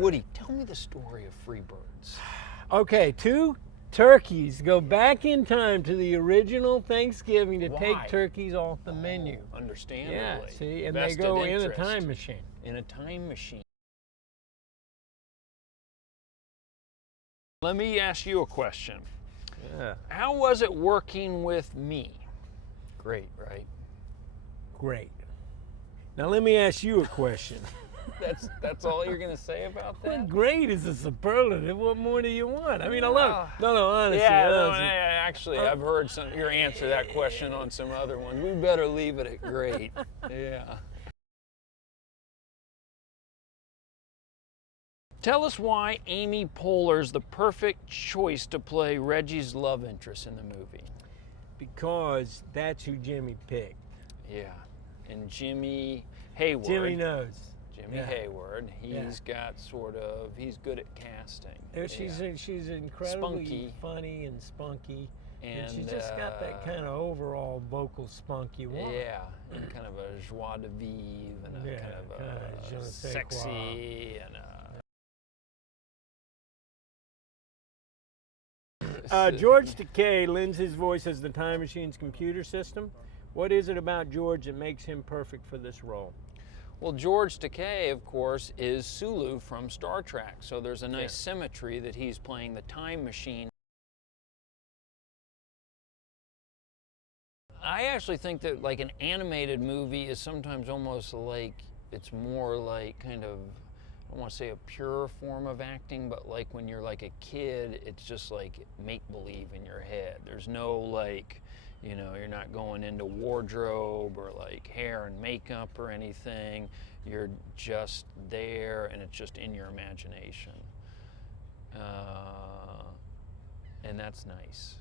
Woody, tell me the story of Freebirds. Okay, two turkeys go back in time to the original Thanksgiving to Why? take turkeys off the menu. Understandably. Yeah, see, and Vested they go interest. in a time machine. In a time machine. Let me ask you a question. Yeah, How was it working with me? Great, right? great. Now let me ask you a question. That's all you're gonna say about Well, that? great is a superlative. What more do you want? I mean, I love it. No, honestly. Yeah, no, honestly. actually, I've heard your answer that question on some other ones. We better leave it at great. Yeah. Tell us why Amy Poehler's the perfect choice to play Reggie's love interest in the movie. Because that's who Jimmy picked. Yeah, and Jimmy Hayward. Jimmy knows. Jimmy Yeah. Hayward. He's got he's good at casting. She's incredibly Spunky. funny and spunky. And she's And just got that kind of overall vocal spunk you want. Yeah, and kind of a joie de vivre and a kind of je a ne sais sexy and George Takei lends his voice as the Time Machine's computer system. What is it about George that makes him perfect for this role? Well, George Takei, of course, is Sulu from Star Trek, so there's a nice symmetry that he's playing the time machine. I actually think that like an animated movie is sometimes almost like, it's more like kind of, I don't want to say a pure form of acting, but like when you're like a kid, it's just like make-believe in your head. There's no like, you know, you're not going into wardrobe or like hair and makeup or anything. You're just there and it's just in your imagination. And that's nice.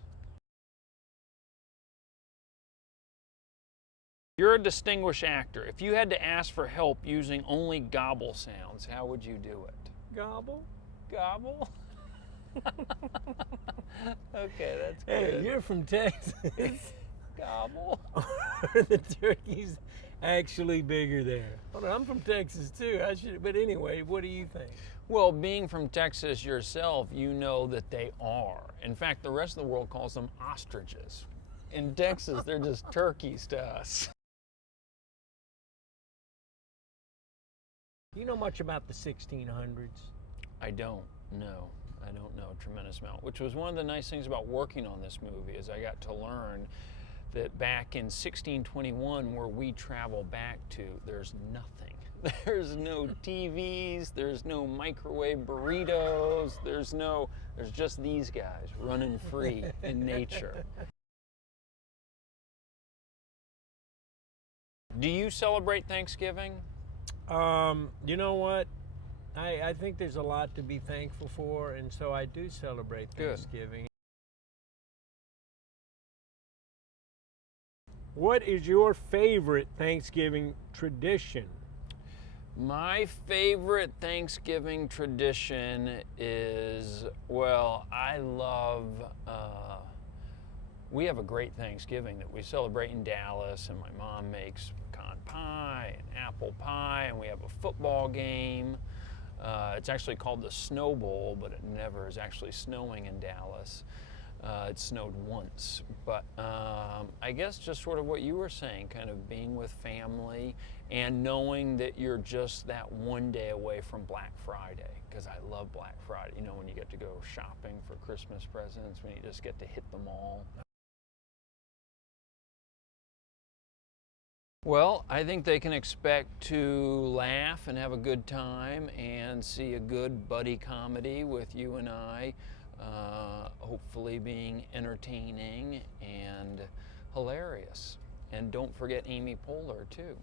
You're a distinguished actor. If you had to ask for help using only gobble sounds, how would you do it? Gobble? Gobble? Okay, that's Hey, good. you're from Texas. Gobble? Are the turkeys actually bigger there? Well, I'm from Texas too. But anyway, what do you think? Well, being from Texas yourself, you know that they are. In fact, the rest of the world calls them ostriches. In Texas, they're just turkeys to us. Do you know much about the 1600s? I don't know. I don't know a tremendous amount, which was one of the nice things about working on this movie is I got to learn that back in 1621, where we travel back to, there's nothing. There's no TVs, there's no microwave burritos, there's just these guys running free in nature. Do you celebrate Thanksgiving? You know what? I think there's a lot to be thankful for, and so I do celebrate Thanksgiving. What is your favorite Thanksgiving tradition? My favorite Thanksgiving tradition is, well, I love, we have a great Thanksgiving that we celebrate in Dallas, and my mom makes pecan pie and apple pie, and we have a football game. It's actually called the Snow Bowl, but it never is actually snowing in Dallas. It snowed once, but I guess just sort of what you were saying, kind of being with family and knowing that you're just that one day away from Black Friday, because I love Black Friday. You know, when you get to go shopping for Christmas presents, when you just get to hit the mall. Well, I think they can expect to laugh and have a good time and see a good buddy comedy with you and I, hopefully being entertaining and hilarious. And don't forget Amy Poehler, too.